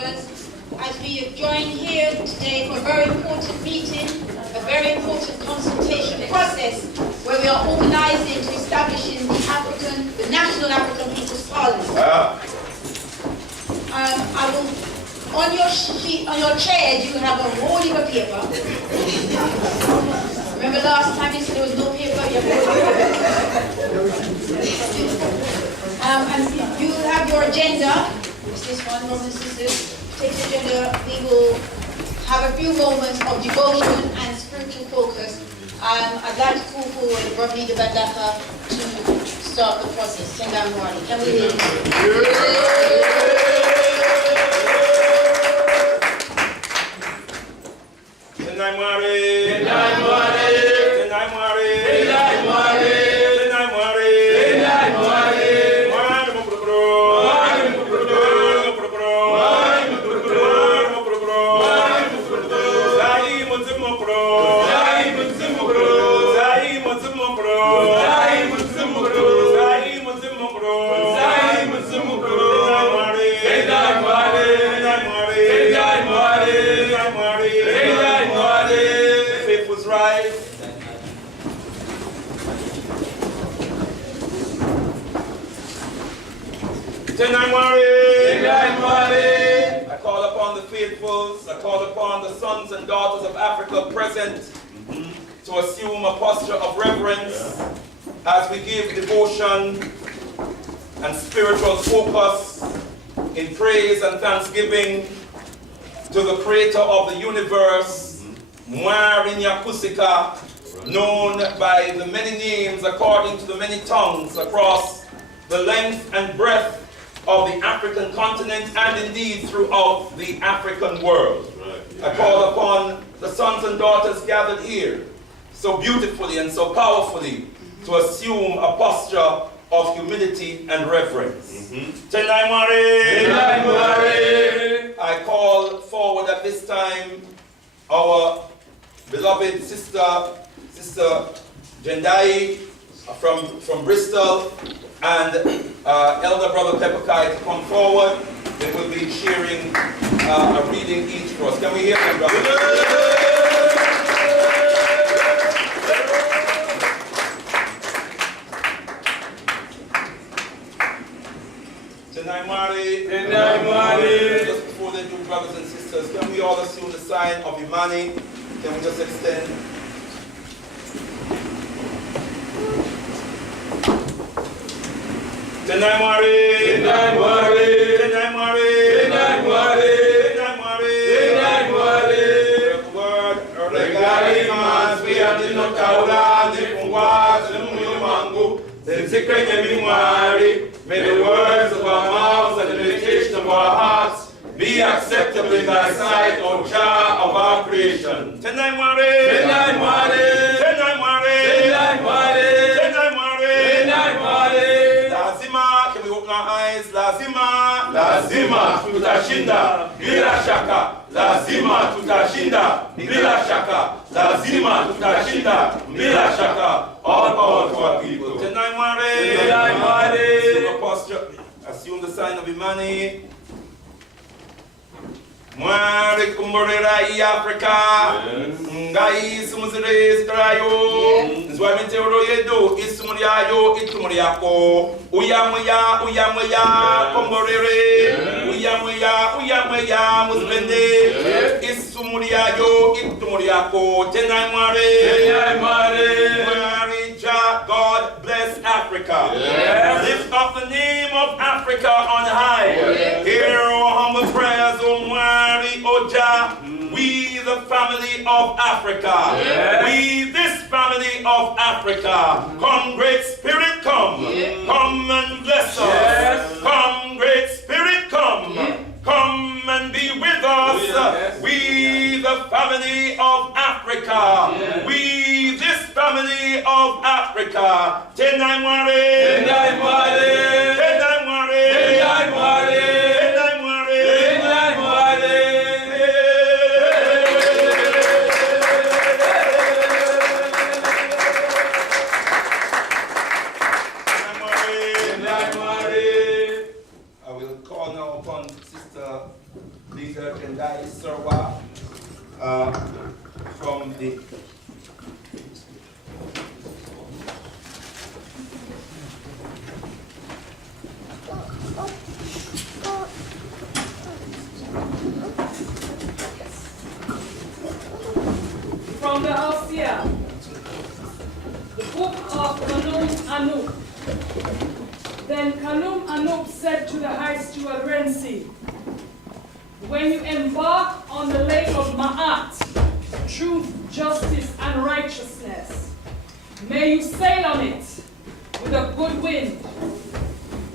brothers, as we have joined here today for a very important meeting, a very important consultation process where we are organizing to establishing the National African People's Parliament. On your sheet, on your chairs, you have a whole heap of paper. Remember last time you said there was no paper? You have and you have your agenda. It's this one, brothers and sisters. Take the agenda. We will have a few moments of devotion and spiritual focus. I'd like to call forward Brother Leader Bandaka to start the process. Can we hear you? I call upon the faithfuls, I call upon the sons and daughters of Africa present to assume a posture of reverence as we give devotion and spiritual focus in praise and thanksgiving to the creator of the universe, Mwarinya Kusika, known by the many names according to the many tongues across the length and breadth of the African continent and indeed throughout the African world. I call upon the sons and daughters gathered here so beautifully and so powerfully to assume a posture of humility and reverence. I call forward at this time our beloved sister Jendai from Bristol, and Elder Brother Pepperkai to come forward. They will be sharing a reading each for us. Can we hear them, brother? Just before they do, brothers and sisters, can we all assume the sign of Imani? Can we just extend? May the words of our mouths and the meditation of our hearts be acceptable in thy sight, O Jah of our creation. Lazima, can we open our eyes? Lazima tutashinda bila shaka. Lazima tutashinda bila shaka. Lazima tutashinda bila shaka. All power to our people. Assume a posture. Assume the sign of Imani. Mwari kumborera i Africa. Ngai sumuzire sitrayo. Nzwamite oroyedo isumuriayo itumuriako. Uyamweya komborere. Uyamweya muzbende. Isumuriayo itumuriako. Tenai mwari. Mwari Jah, God bless Africa. Yes. Lift up the name of Africa on high. Yes. Hear our humble prayers, O Mwari, O Jah. We, the family of Africa. Yes. We, this family of Africa. Come, Great Spirit, come. Yes. Come and bless us. Yes. Come, Great Spirit, come. Yes. Come and be with us. Yes. We, the family of Africa. Yes. We, this family of Africa. Tendai Mwari. Leader Kendai Serwa from the from the Hosea, the book of Kanum Anup. Then Kanum Anup said to the high steward Renzi, when you embark on the lake of Ma'at, truth, justice, and righteousness, may you sail on it with a good wind.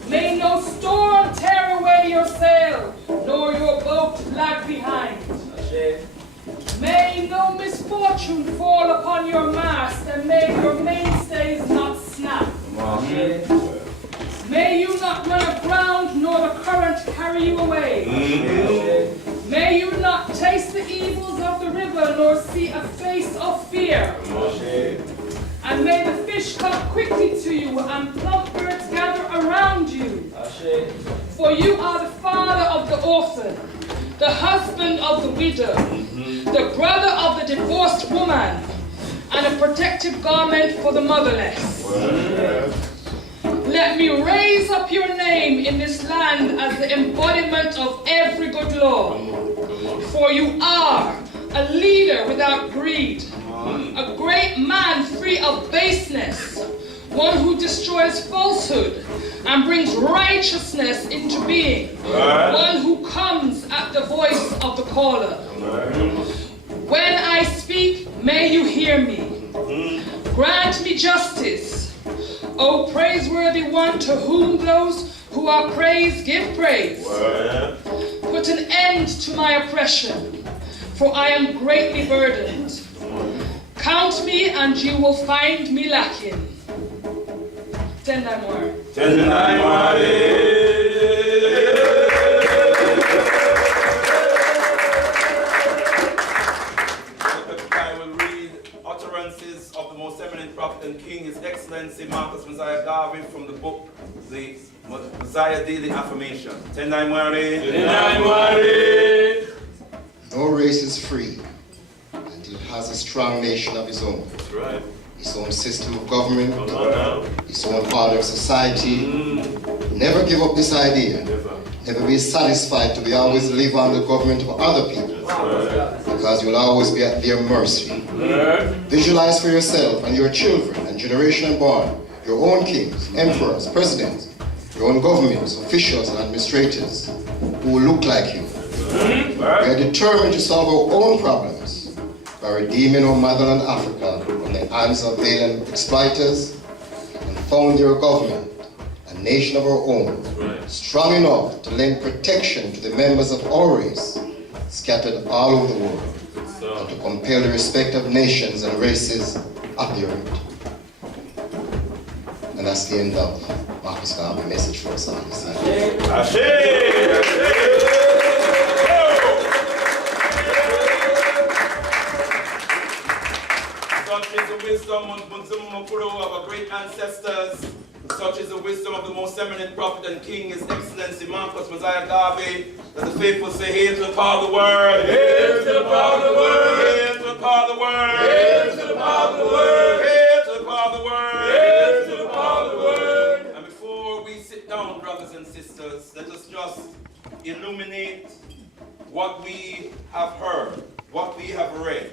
May no storm tear away your sail, nor your boat lag behind. May no misfortune fall upon your mast, and may your mainstays not snap. May you not run aground, nor the current carry you away. May you not taste the evils of the river, nor see a face of fear. And may the fish come quickly to you, and plump birds gather around you. For you are the father of the orphan, the husband of the widow, the brother of the divorced woman, and a protective garment for the motherless. Let me raise up your name in this land as the embodiment of every good law. For you are a leader without greed, a great man free of baseness, one who destroys falsehood and brings righteousness into being, one who comes at the voice of the caller. When I speak, may you hear me. Grant me justice, O praiseworthy one, to whom those who are praised give praise. Put an end to my oppression, for I am greatly burdened. Count me and you will find me lacking. Tendai more. Tendai I will read utterances of the most eminent prophet and king, His Excellency Marcus Messiah Garvey, from the book, the Messiah Daily Affirmation. Tendai Mwari. Tendai Mwari. No race is free until it has a strong nation of its own. That's right. Its own system of government, its own part of society. Never give up this idea. Never be satisfied to be always live on the government of other people. Because you'll always be at their mercy. Visualize for yourself and your children and generation unborn your own kings, emperors, presidents, your own governments, officials and administrators who will look like you. We are determined to solve our own problems by redeeming our motherland Africa from the hands of violent exploiters and found your government, a nation of our own, strong enough to lend protection to the members of our race scattered all over the world, and to compel the respect of nations and races of the earth. And that's the end of Marcus Garvey's message for us all this evening. Such is the wisdom of our great ancestors. Such is the wisdom of the most eminent prophet and king, His Excellency Marcus Messiah Garvey, that the faithful say, hail to the power of the word. Hail to the power of the word. Hail to the power of the word. Hail to the power of the word. Hail to the power of the word. Hail to the power of the word. And before we sit down, brothers and sisters, let us just illuminate what we have heard, what we have read.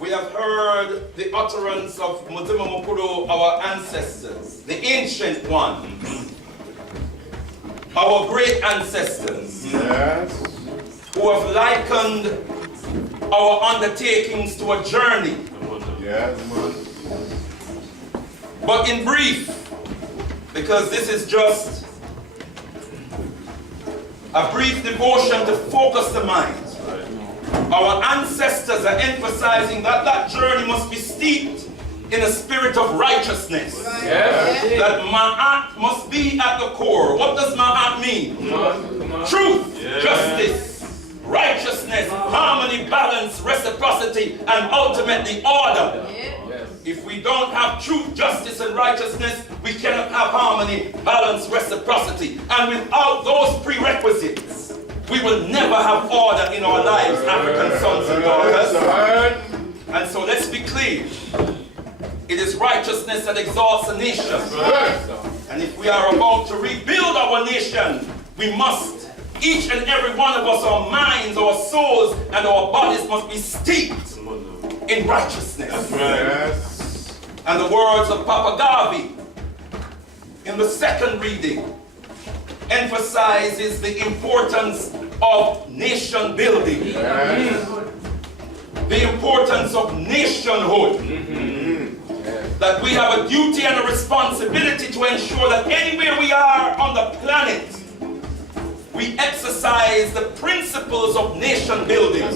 We have heard the utterance of Mutima Mukuru, our ancestors, the ancient ones, our great ancestors, who have likened our undertakings to a journey. But in brief, because this is just a brief devotion to focus the mind, our ancestors are emphasizing that that journey must be steeped in a spirit of righteousness. That Ma'at must be at the core. What does Ma'at mean? Truth, justice, righteousness, harmony, balance, reciprocity, and ultimately order. If we don't have truth, justice, and righteousness, we cannot have harmony, balance, reciprocity. And without those prerequisites, we will never have order in our lives, African sons and daughters. And so let's be clear. It is righteousness that exalts a nation. And if we are about to rebuild our nation, we must, each and every one of us, our minds, our souls, and our bodies must be steeped in righteousness. And the words of Papa Garvey in the second reading emphasizes the importance of nation building. The importance of nationhood. That we have a duty and a responsibility to ensure that anywhere we are on the planet, we exercise the principles of nation building.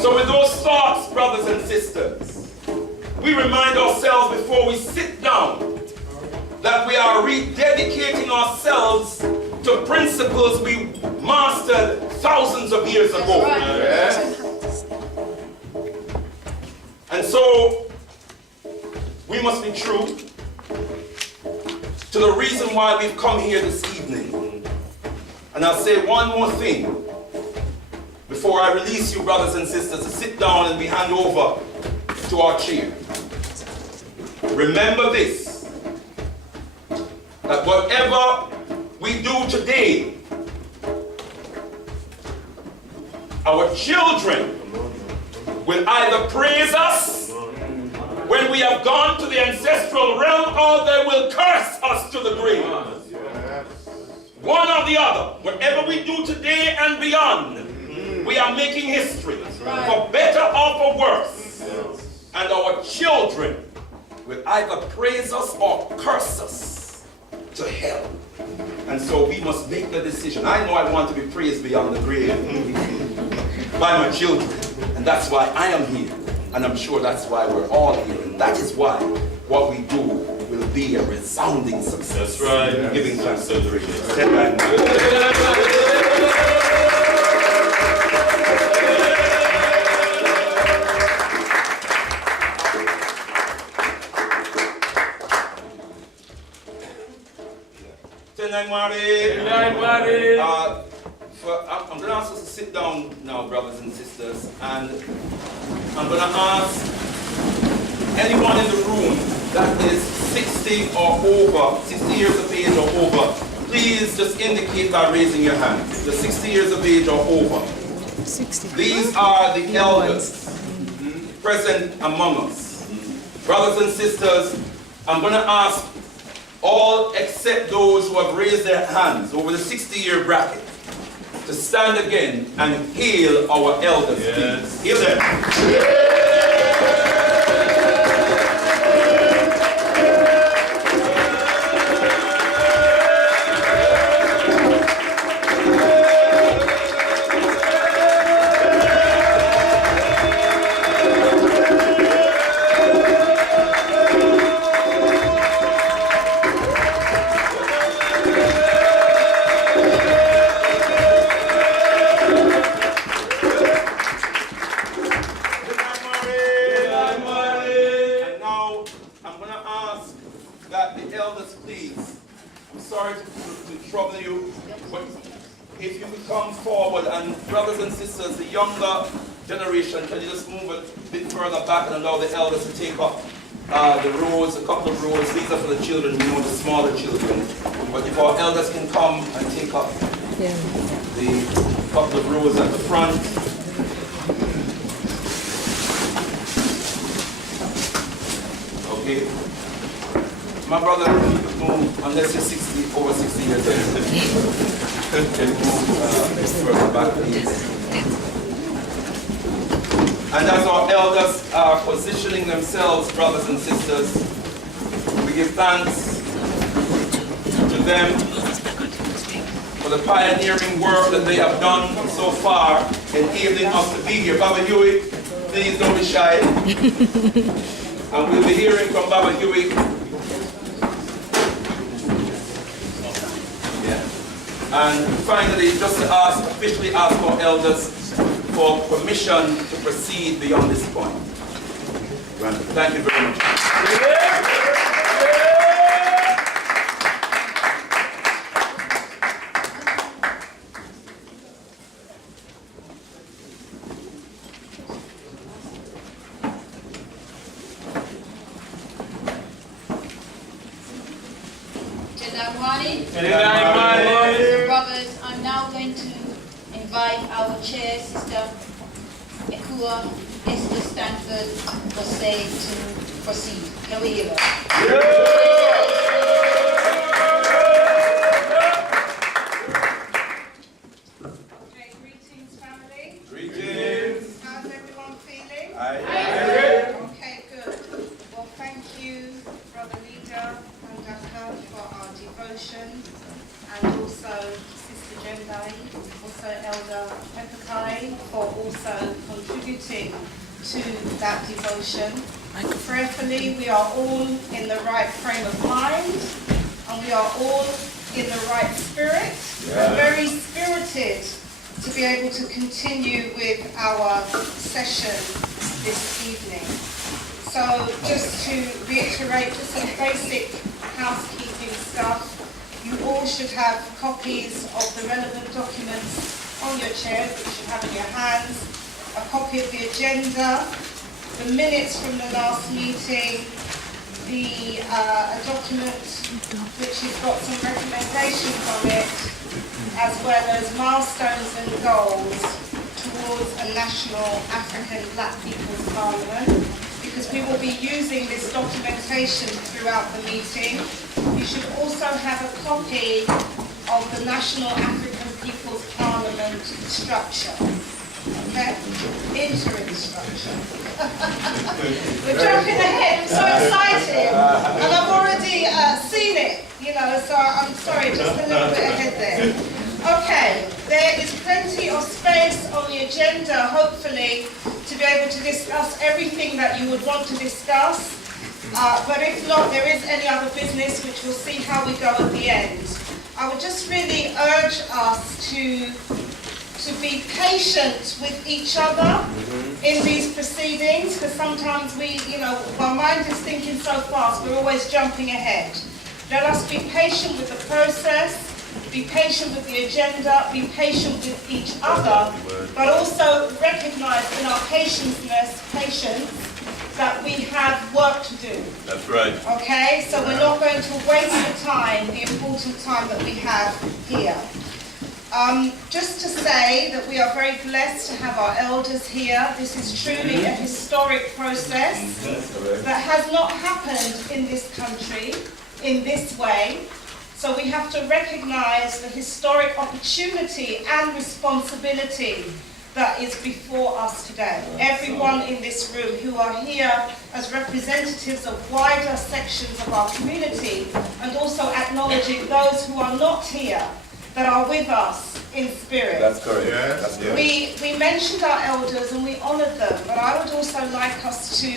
So with those thoughts, brothers and sisters, we remind ourselves before we sit down that we are rededicating ourselves to principles we mastered thousands of years ago. And so, we must be true to the reason why we've come here this evening. And I'll say one more thing before I release you, brothers and sisters, to sit down and we hand over to our chair. Remember this, that whatever we do today, our children will either praise us when we have gone to the ancestral realm, or they will curse us to the grave. One or the other. Whatever we do today and beyond, we are making history, for better or for worse. And our children will either praise us or curse us to hell. And so we must make the decision. I know I want to be praised beyond the grave by my children. And that's why I am here. And I'm sure that's why we're all here. And that is why what we do will be a resounding success. That's right. Yeah. Giving thanks to the I'm going to ask us to sit down now, brothers and sisters, and I'm going to ask anyone in the room that is 60 or over, 60 years of age or over, please just indicate by raising your hand. The 60 years of age or over. 60. These are the elders present among us. Brothers and sisters, I'm going to ask all except those who have raised their hands over the 60-year bracket to stand again and hail our elders, please. Hail them. Can you just move a bit further back and allow the elders to take up the rows, a couple of rows. These are for the children, we know the smaller children. But if our elders can come and take up the couple of rows at the front. Okay. My brother, move, unless you're 60, over 60 years old. Can you move further back, please? And as our elders are positioning themselves, brothers and sisters, we give thanks to them for the pioneering work that they have done so far, enabling us to be here. Baba Huey, please don't be shy. And we'll be hearing from Baba Huey. And finally, just to officially ask our elders for permission to proceed beyond this point. Thank you very much. Imani. Brothers, I'm now going to invite our chair, Sister Ekua Esther Stanford Jose, to proceed. Can we hear her? Okay, greetings, family. Greetings. How's everyone feeling? Okay, good. Well, thank you, Brother Leader and Daka, for our devotion, and also Sister Jendai, also Elder Epikai, for also contributing to that devotion. Prayerfully, we are all in the right frame of mind, and we are all in the right spirit. We're very spirited to be able to continue with our session this evening. So just to reiterate just some basic housekeeping stuff, you all should have copies of the relevant documents on your chairs that you should have in your hands, a copy of the agenda, the minutes from the last meeting, a document which has got some recommendations on it, as well as milestones and goals towards a national African Black People's Parliament, because we will be using this documentation throughout the meeting. You should also have a copy of the National African People's Parliament structure. Okay? Interim structure. We're jumping ahead, I'm so excited, and I've already seen it, so I'm sorry, just a little bit ahead there. Okay, there is plenty of space on the agenda, hopefully, to be able to discuss everything that you would want to discuss. But if not, there is any other business which we'll see how we go at the end. I would just really urge us to be patient with each other in these proceedings, because sometimes our mind is thinking so fast, we're always jumping ahead. Let us be patient with the process, be patient with the agenda, be patient with each other, but also recognize in our patience that we have work to do. That's right. Okay, so we're not going to waste the time, the important time that we have here. Just to say that we are very blessed to have our elders here. This is truly a historic process that has not happened in this country in this way. So we have to recognize the historic opportunity and responsibility that is before us today. Everyone in this room who are here as representatives of wider sections of our community, and also acknowledging those who are not here, that are with us in spirit. That's correct. Yeah. That's correct. We mentioned our elders and we honored them, but I would also like us to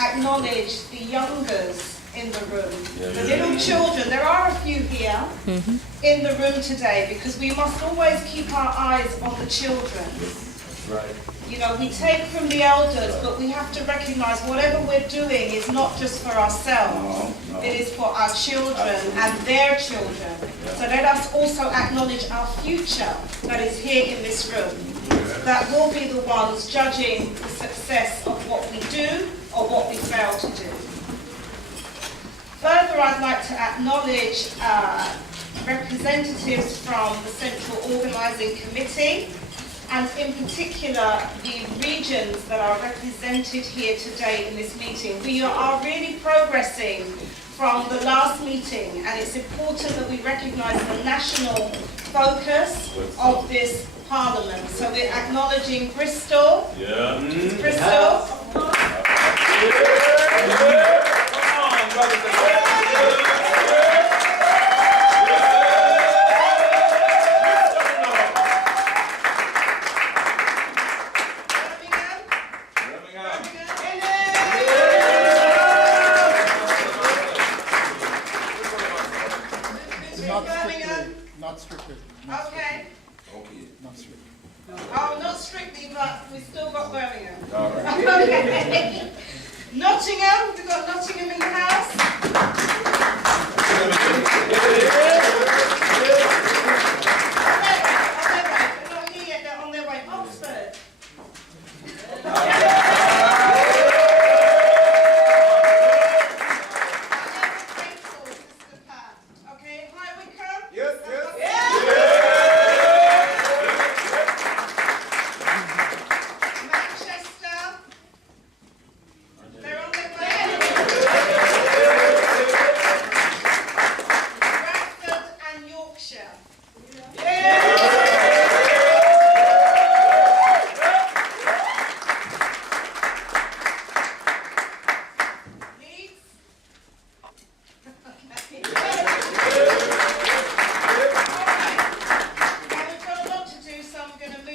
acknowledge the youngers in the room, the little children. There are a few here in the room today, because we must always keep our eyes on the children. Right. We take from the elders, but we have to recognize whatever we're doing is not just for ourselves. No. It is for our children and their children. So let us also acknowledge our future that is here in this room. That will be the ones judging the success of what we do or what we fail to do. Further, I'd like to acknowledge representatives from the Central Organising Committee, and in particular the regions that are represented here today in this meeting. We are really progressing from the last meeting, and it's important that we recognise the national focus of this Parliament. So we're acknowledging Bristol. Yeah. Bristol. Not strictly. Okay. Not strictly. Oh, not strictly, but we still got Birmingham. All right. Okay. Nottingham, we've got Nottingham in the house. They're not here yet, they're on their way. Oxford. Okay, High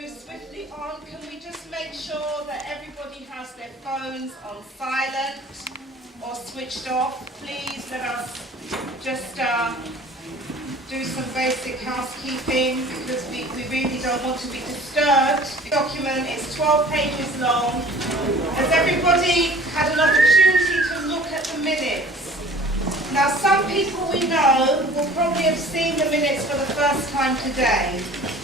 move swiftly on, can we just make sure that everybody has their phones on silent or switched off? Please let us just do some basic housekeeping because we really don't want to be disturbed. The document is 12 pages long. Has everybody had an opportunity to look at the minutes? Now, some people we know will probably have seen the minutes for the first time today.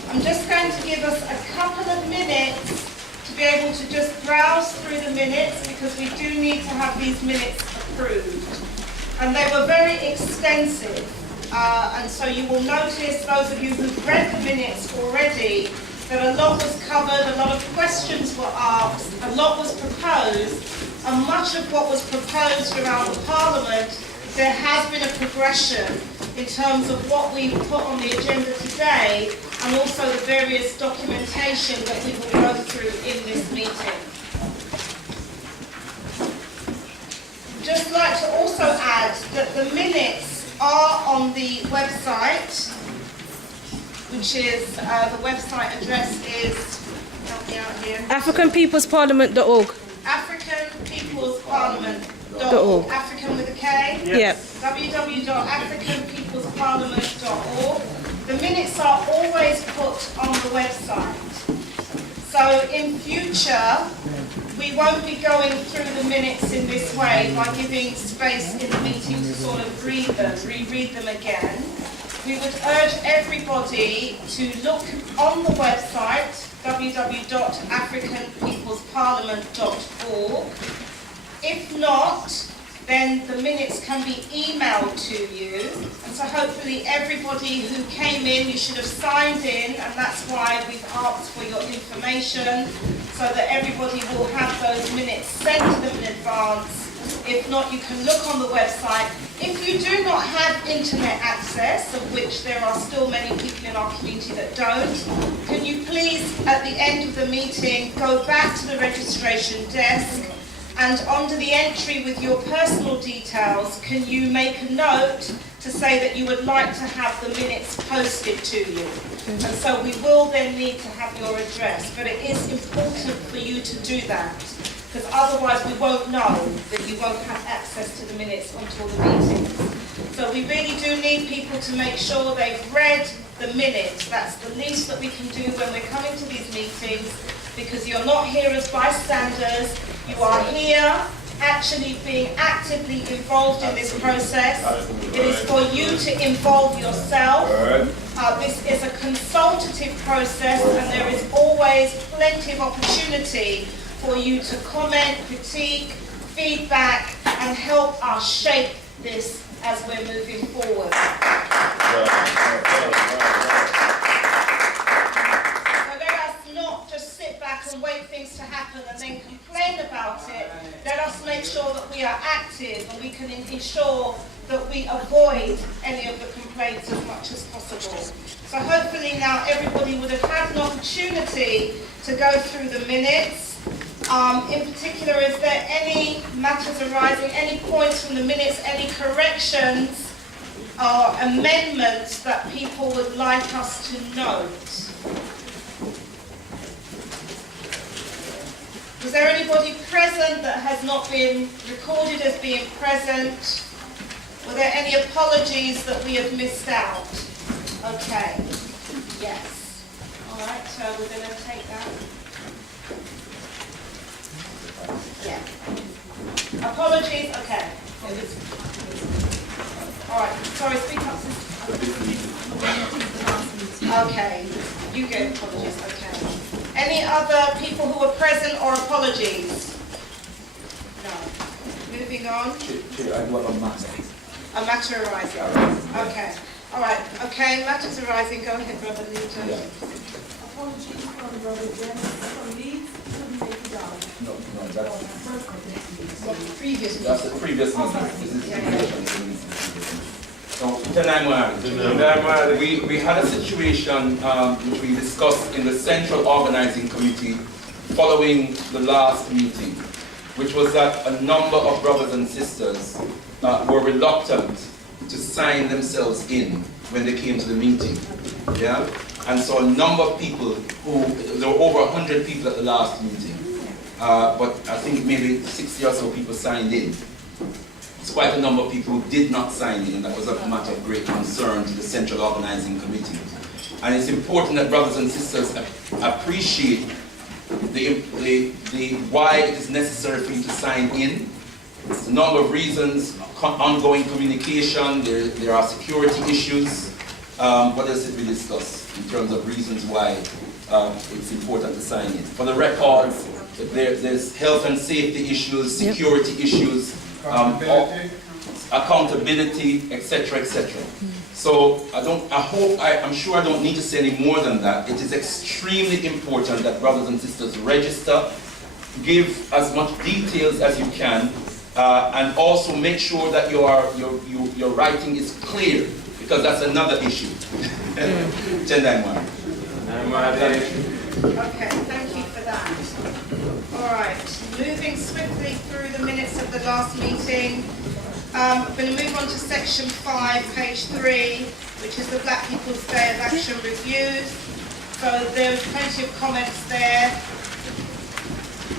I'm just going to give us a couple of minutes to be able to just browse through the minutes because we do need to have these minutes approved. And they were very extensive. And so you will notice, those of you who've read the minutes already, that a lot was covered, a lot of questions were asked, a lot was proposed, and much of what was proposed around the Parliament, there has been a progression in terms of what we put on the agenda today and also the various documentation that we will go through in this meeting. Just like to also add that the minutes are on the website, which is, the website address is, help me out here, AfricanPeoplesParliament.org. AfricanPeoplesParliament.org. African with a K? Yep. www.africanpeoplesparliament.org. The minutes are always put on the website. So in future, we won't be going through the minutes in this way by giving space in the meeting to sort of reread them again. We would urge everybody to look on the website, www.africanpeoplesparliament.org. If not, then the minutes can be emailed to you. And so hopefully everybody who came in, you should have signed in, and that's why we've asked for your information, so that everybody will have those minutes sent to them in advance. If not, you can look on the website. If you do not have internet access, of which there are still many people in our community that don't, can you please, at the end of the meeting, go back to the registration desk, and under the entry with your personal details, can you make a note to say that you would like to have the minutes posted to you? And so we will then need to have your address, but it is important for you to do that, because otherwise we won't know that you won't have access to the minutes until the meeting. So we really do need people to make sure they've read the minutes. That's the least that we can do when we're coming to these meetings, because you're not here as bystanders. You are here actually being actively involved in this process. It is for you to involve yourself. This is a consultative process, and there is always plenty of opportunity for you to comment, critique, feedback, and help us shape this as we're moving forward. And wait things to happen and then complain about it. Let us make sure that we are active and we can ensure that we avoid any of the complaints as much as possible. So hopefully now everybody would have had an opportunity to go through the minutes. In particular, is there any matters arising, any points from the minutes, any corrections or amendments that people would like us to note? Was there anybody present that has not been recorded as being present? Were there any apologies that we have missed out? Okay. Yes. All right, so we're going to take that. Yeah. Apologies, okay. All right, sorry, speak up, sister. Okay, you gave apologies, okay. Any other people who were present or apologies? No. Moving on. A matter arising. Okay. All right. Okay. Matters arising. Go ahead, Brother Leader. Yeah. Apologies from Brother Dennis from Leeds. Couldn't make it down. No, that's Previous the previous meeting. We had a situation which we discussed in the Central Organizing Committee following the last meeting, which was that a number of brothers and sisters were reluctant to sign themselves in when they came to the meeting. Yeah? And so a number of people there were over 100 people at the last meeting, but I think maybe 60 or so people signed in. It's quite a number of people who did not sign in, and that was a matter of great concern to the Central Organizing Committee. And it's important that brothers and sisters appreciate the why it is necessary for you to sign in. There's a number of reasons: ongoing communication, there are security issues. What else did we discuss in terms of reasons why it's important to sign in? For the records, there's health and safety issues, security issues, accountability, etc., etc. So I'm sure I don't need to say any more than that. It is extremely important that brothers and sisters register, give as much details as you can, and also make sure that your writing is clear, because that's another issue. Okay, thank you for that. All right, moving swiftly through the minutes of the last meeting. I'm going to move on to section 5, page 3, which is the Black People's Day of Action reviews. So there's plenty of comments there.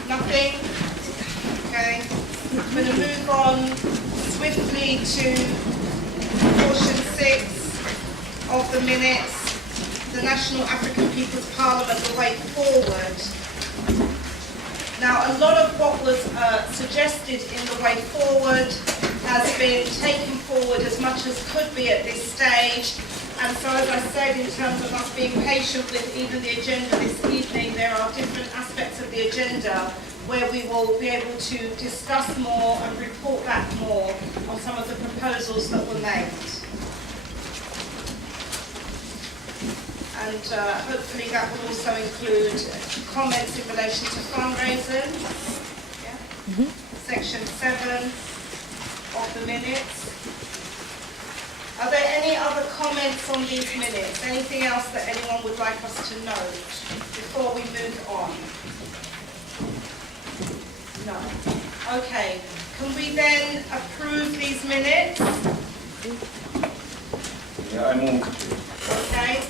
Nothing? Okay. I'm going to move on swiftly to portion 6 of the minutes, the National African People's Parliament, the way forward. Now, a lot of what was suggested in the way forward has been taken forward as much as could be at this stage. And so, as I said, in terms of us being patient with even the agenda this evening, there are different aspects of the agenda where we will be able to discuss more and report back more on some of the proposals that were made. And hopefully that will also include comments in relation to fundraising. Yeah. Section 7 of the minutes. Are there any other comments on these minutes? Anything else that anyone would like us to note before we move on? No. Okay. Can we then approve these minutes? Yeah, I move. Okay.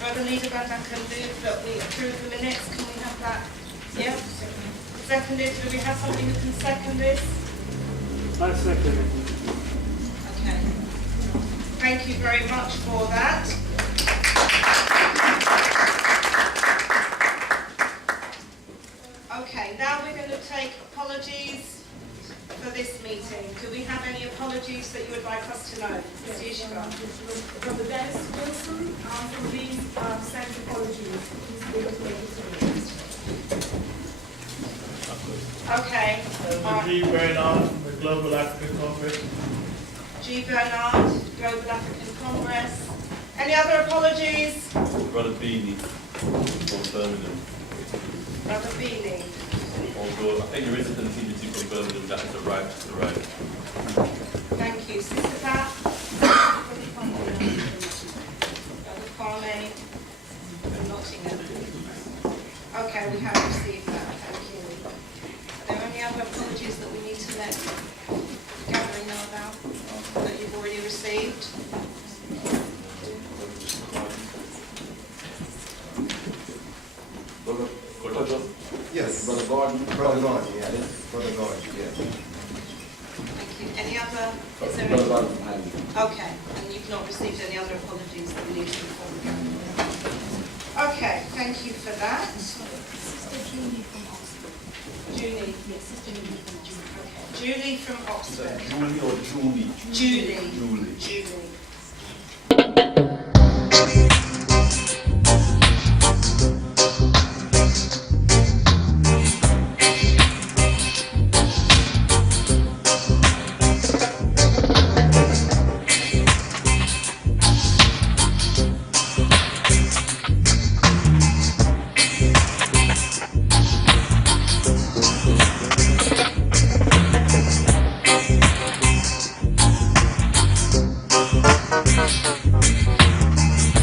Brother Leader Banda can move that we approve the minutes. Can we have that? Yeah? Seconded. Do we have somebody who can second this? I second it. Okay. Thank you very much for that. Okay, now we're going to take apologies for this meeting. Do we have any apologies that you would like us to know? Mr. Ishika. Brother Dennis Wilson, from Leeds, sent apologies. He's able to make it. Okay. G. Bernard from the Global African Congress. G. Bernard, Global African Congress. Any other apologies? Brother Beanie from Birmingham. Brother Beanie. Although I think there is a contingency from Birmingham that is arrived to the right. Thank you. Sister Pat. Brother Kwame from Nottingham. Okay, we have received that. Thank you. Are there any other apologies that we need to let the gathering know about that you've already received? Yes. Brother Gordon. Brother Gordon, yeah. Brother Gordon, yeah. Thank you. Any other? Is there Brother any? Gordon from Highland. Okay, and you've not received any other apologies that we need to inform the gathering? Okay, thank you for that. Julie. Yes, Sister Julie from Oxford. Julie or Julie? Julie. Julie. Julie.